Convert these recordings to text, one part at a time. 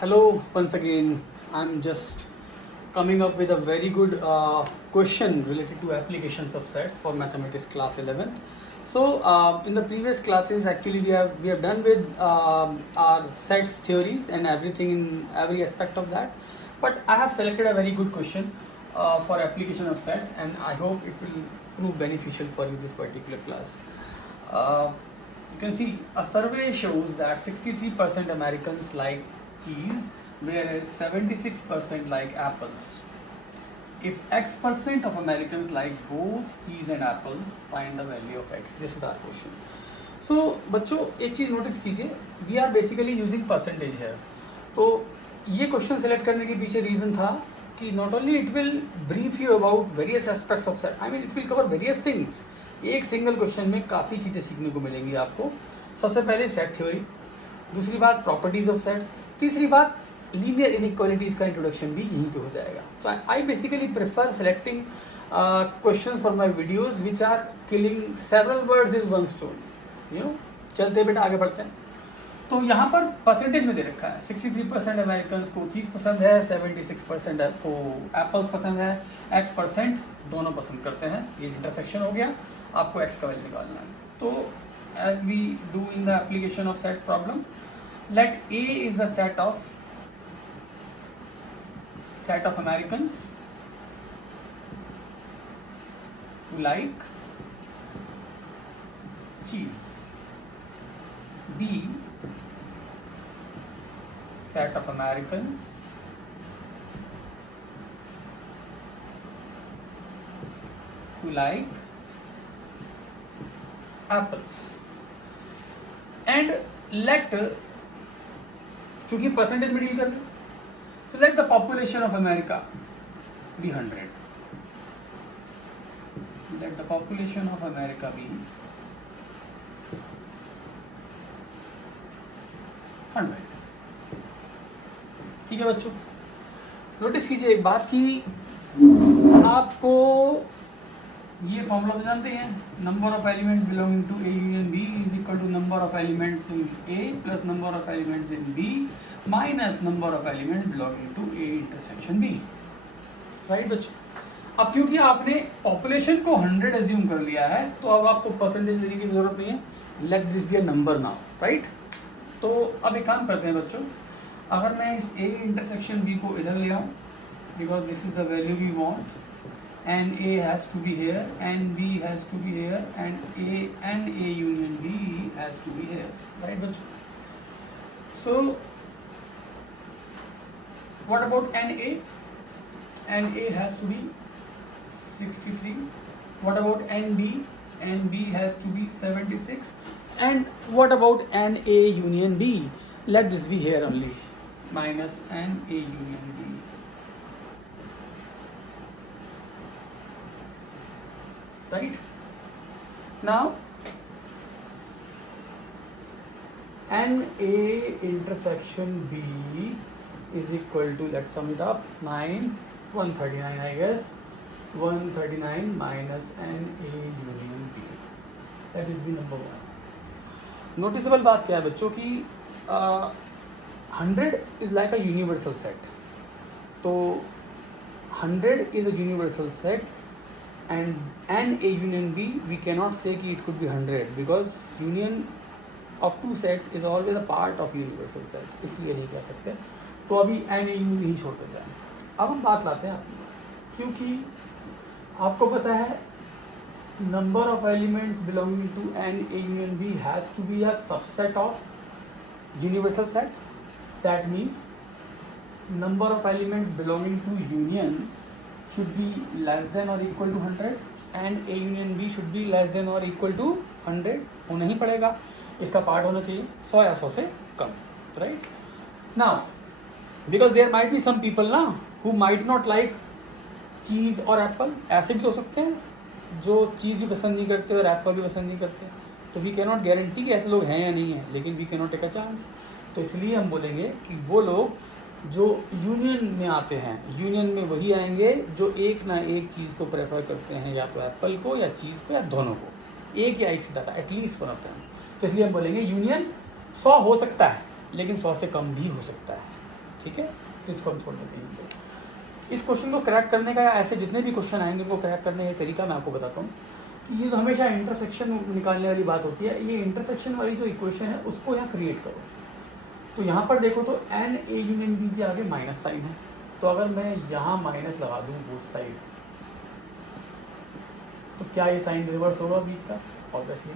Hello, once again. I'm just coming up with a very good question related to applications of sets for mathematics class 11th. So, in the previous classes, actually, we have done with our sets theories and everything in every aspect of that. But I have selected a very good question for application of sets, and I hope it will prove beneficial for you this particular class. Uh, you can see a survey shows that 63% Americans like cheese, whereas 76% like apples. If X% of Americans like both cheese and apples, find the value of X. This is our question. So बच्चों एक चीज़ notice कीजिए, we are basically using percentage है. तो ये question select करने के पीछे रीज़न था कि not only it will brief you about various aspects of set, I mean it will cover various things. एक सिंगल क्वेश्चन में काफ़ी चीज़ें सीखने को मिलेंगी आपको. सबसे पहले सेट थ्योरी, दूसरी बात प्रॉपर्टीज ऑफ सेट्स, तीसरी बात लीनियर इनइक्वालिटीज का इंट्रोडक्शन भी यहीं पे हो जाएगा. तो I basically prefer selecting questions for my videos which are killing several words in one stone. You know, चलते बेटा आगे बढ़ते हैं. तो यहाँ पर परसेंटेज में दे रखा है 63% अमेरिकन को चीज़ पसंद है, 76% को एप्पल्स पसंद है, X% दोनों पसंद करते हैं. ये इंटरसेक्शन हो गया, आपको X का वैल्यू निकालना है. तो as we do in the application of sets problem, let A is the set of Americans who like cheese. B set of Americans who like apples. And let, क्योंकि percentage में deal कर रहे, तो let the population of America be 100. Let the population of America be 100. ठीक है बच्चों, notice कीजिए एक बात कि आपको ये फॉर्मूला तो जानते हैं, number of elements belonging to A union B is equal to number of elements in A plus number of elements in B minus number of elements belonging to A intersection B. Right बच्चों, अब क्योंकि आपने population को 100 assume कर लिया है, तो अब आपको परसेंटेज देने की जरूरत नहीं है. Let this be a number now. Right, तो अब एक काम करते हैं बच्चों, अगर मैं इस ए इंटरसेक्शन बी को इधर ले आऊँ, because this is the value we want, and A has to be here and B has to be here and A union B has to be here. Right bachcho? So what about NA? NA has to be 63. What about NB? NB has to be 76. And what about NA union B? Let this be here only, minus NA union B. Right now, NA intersection B is equal to, let's sum it up, 139 I guess, 139 minus NA union B. That is the number one. Noticeable बात क्या है बच्चों की 100 is like a universal set. तो 100 is a universal set and A union B, we cannot say कि it could be 100 because union of two sets is always a part of universal set, इसलिए नहीं कह सकते. तो अभी A union ही छोड़ देते हैं. अब हम बात लाते हैं, क्योंकि आपको पता है number of elements belonging to A union B has to be a subset of universal set. That means number of elements belonging to union should be less than or equal to 100 and A union B should be less than or equal to 100. होना ही पड़ेगा, इसका part होना चाहिए 100 या 100 से कम. Right now, because there might be some people ना who might not like cheese और एप्पल. ऐसे भी हो सकते हैं जो चीज़ भी पसंद नहीं करते और एप्पल भी पसंद नहीं करते. तो वी कैन नॉट गारंटी कि ऐसे लोग हैं या नहीं हैं, लेकिन we can not take a chance. तो इसलिए हम बोलेंगे कि वो लोग जो यूनियन में आते हैं, यूनियन में वही आएंगे जो एक ना एक चीज़ को प्रेफर करते हैं, या तो एप्पल को या चीज़ को या दोनों को, एक या एक से ज़्यादा, एटलीस्ट वन ऑफ देम. तो इसलिए हम बोलेंगे यूनियन 100 हो सकता है लेकिन 100 से कम भी हो सकता है. ठीक है, तो इसको हम छोड़ देते हैं। इस क्वेश्चन को क्रैक करने का, ऐसे जितने भी क्वेश्चन आएंगे वो क्रैक करने का तरीका मैं आपको बताता हूँ कि ये तो हमेशा इंटरसेक्शन निकालने वाली बात होती है। ये इंटरसेक्शन वाली जो इक्वेशन है उसको यहाँ क्रिएट करो। तो यहाँ पर देखो तो एन ए यूनियन बी के आगे माइनस साइन है, तो अगर मैं यहाँ माइनस लगा दूँ बोथ साइड, तो क्या ये साइन रिवर्स होगा बीच का? ऑब्वियसली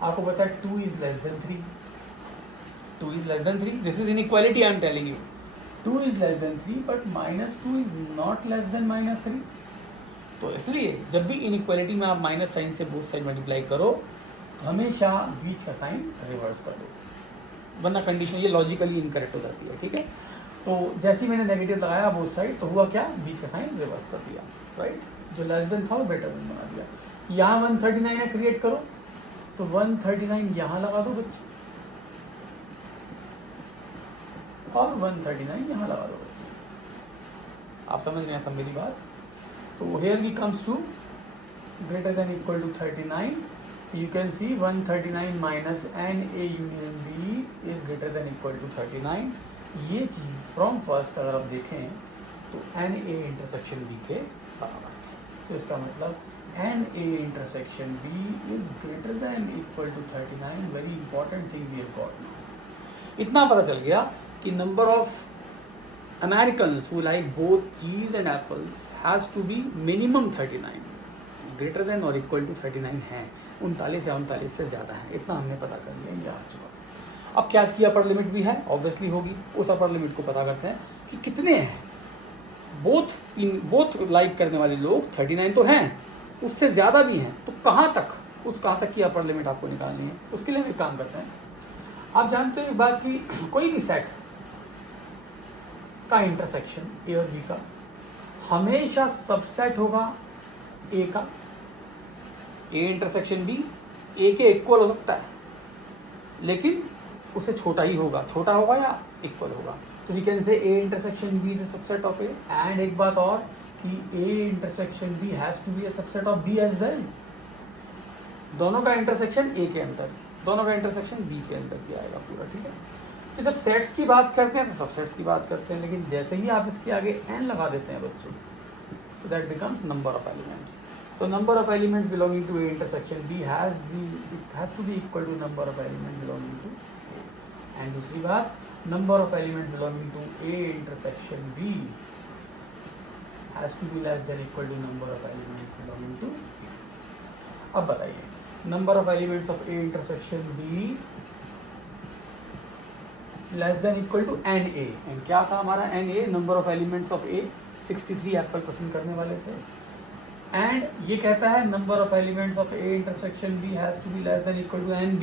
आपको पता है 2 is less than 3, 2 is less than 3, this is inequality I am telling you. 2 is less than 3 but -2 is not less than -3। तो इसलिए जब भी इनइक्वालिटी में आप माइनस साइन से बोथ साइड मल्टीप्लाई करो तो हमेशा बीच का साइन रिवर्स कर दो, वरना कंडीशन ये लॉजिकली इनकरेक्ट हो जाती है। ठीक है, तो जैसे ही मैंने नेगेटिव लगाया बोथ साइड तो हुआ क्या, बीच का साइन रिवर्स कर दिया, राइट। जो लेस देन था वो बेटर देन बना दिया। यहाँ 139 है, क्रिएट करो, तो 139 यहाँ लगा दो बच्चों और 139 यहाँ लगा दो। आप समझ रहे हैं सब मेरी बात? तो here we comes to greater than equal to 39, you can see 139 minus n a union b is greater than equal to 39। ये चीज़ फ्रॉम फर्स्ट अगर आप देखें तो n a इंटरसेक्शन b के बराबर है, तो इसका मतलब n a intersection b is greater than equal to 39। Very important thing we have got now. इतना पता चल गया कि number of Americans who like both cheese and apples has to be minimum 39, greater than or equal to 39 है, 39 या 39 से ज़्यादा है, इतना हमने पता कर लिया, ये आ चुका। अब क्या इसकी अपर लिमिट भी है, ऑब्वियसली होगी, उस अपर लिमिट को पता करते हैं कि कितने हैं। बोथ लाइक करने वाले लोग 39 तो हैं, उससे ज़्यादा भी हैं, तो कहाँ तक की अपर लिमिट आपको निकालनी है। उसके लिए हम एक काम करते हैं, आप जानते हो एक बात कि कोई भी सेट का इंटरसेक्शन ए और बी का हमेशा सबसेट होगा ए का। ए इंटरसेक्शन बी ए के इक्वल हो सकता है, लेकिन उससे छोटा ही होगा, छोटा होगा या इक्वल होगा। तो we can say A intersection B is a subset of A. And एक बात और कि A intersection B has to be a subset of B as well. दोनों का इंटरसेक्शन ए के अंदर, दोनों का इंटरसेक्शन बी के अंदर भी आएगा पूरा। ठीक है, तो जब सेट्स की बात करते हैं तो सबसेट्स की बात करते हैं, लेकिन जैसे ही आप इसके आगे n लगा देते हैं बच्चों, तो that becomes number of elements. तो number of elements belonging to A intersection B has to be equal to number of elements belonging to A. And दूसरी बात, number of elements belonging to A intersection B has to be less than equal to number of elements belonging to A. अब बताइए, number of elements of A intersection B less than equal to n A. And क्या था हमारा n A? Number of elements of A 63 apple पसंद करने वाले थे। And ये कहता है number of elements of A intersection B has to be less than equal to n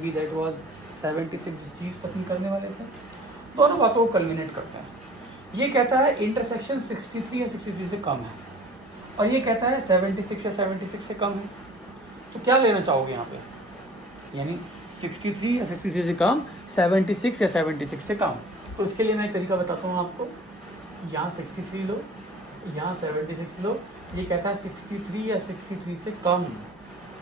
B that was 76 चीज पसंद करने वाले थे। दोनों बातों को कल्मिनेट करते हैं। ये कहता है इंटरसेक्शन 63 या 63 से कम है, और ये कहता है 76 या 76 से कम है। तो क्या लेना चाहोगे यहाँ पे? यानी 63 या 63 से कम, 76 या 76 से कम। तो इसके लिए मैं एक तरीका बताता हूँ आपको। यहाँ 63 लो, यहाँ 76 लो। ये कहता है 63 या 63 से कम,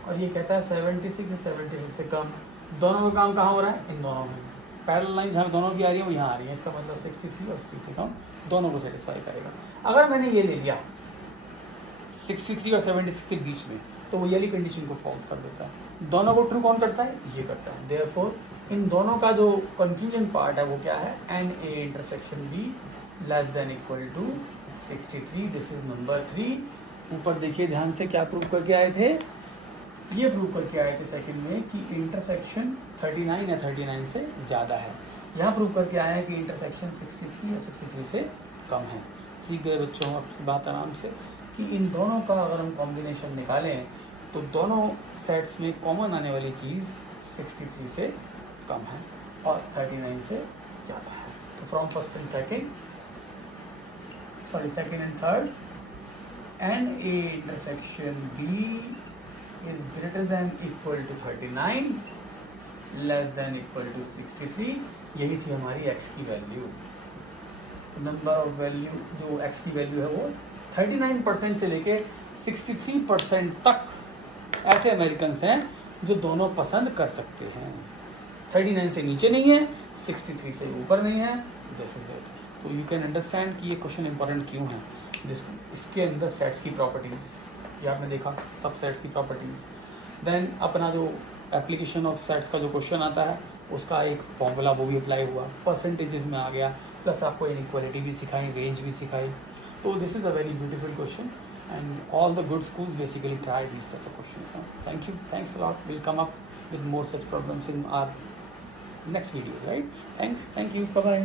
और ये कहता है 76 या 76 से कम। दोनों का काम कहाँ हो रहा है? इन दोनों में। पैरेलल लाइन जहाँ दोनों की आ रही है वो यहाँ आ रही है, इसका मतलब 63 और 63 से कम दोनों को सेटिस्फाई करेगा। अगर मैंने ये ले लिया 63 और 76 के बीच में, तो वो ये वाली कंडीशन को फॉल्स कर देता है। दोनों को ट्रू कौन करता है? ये करता है। देयरफॉर इन दोनों का जो कंक्लूजन पार्ट है वो क्या है? N A intersection B less than equal to 63। This is number 3। ऊपर देखिए ध्यान से, क्या प्रूव करके आए थे? ये प्रूव करके आए थे सेकंड में कि इंटरसेक्शन 39 या 39 से ज़्यादा है। यहाँ प्रूव करके आए हैं कि इंटरसेक्शन 63 या 63 से कम है। सीख गए बच्चों आपकी बात आराम से कि इन दोनों का अगर हम कॉम्बिनेशन निकालें तो दोनों सेट्स में कॉमन आने वाली चीज़ 63 से कम है और 39 से ज़्यादा है। तो from first and second and third, n A intersection B is greater than equal to 39 less than equal to 63। यही थी हमारी एक्स की वैल्यू। नंबर ऑफ वैल्यू जो एक्स की वैल्यू है वो 39% से लेके 63% तक ऐसे अमेरिकन्स हैं जो दोनों पसंद कर सकते हैं। 39 से नीचे नहीं है, 63 से ऊपर नहीं है। This is it. तो यू कैन अंडरस्टैंड कि ये क्वेश्चन इंपॉर्टेंट क्यों है। इसके अंदर सेट्स की प्रॉपर्टीज़, ये आपने देखा, सब सेट्स की प्रॉपर्टीज़। देन अपना जो एप्लीकेशन ऑफ सेट्स का जो क्वेश्चन आता है उसका एक फॉर्मूला वो भी अप्लाई हुआ, परसेंटेजेस में आ गया, प्लस आपको इनइक्वालिटी भी सिखाई, रेंज भी सिखाई। तो this is a very beautiful question and all the good schools basically try these such a questions. Thank you, thanks a lot. We'll come up with more such problems in our next video, right? Thanks, thank you, bye bye.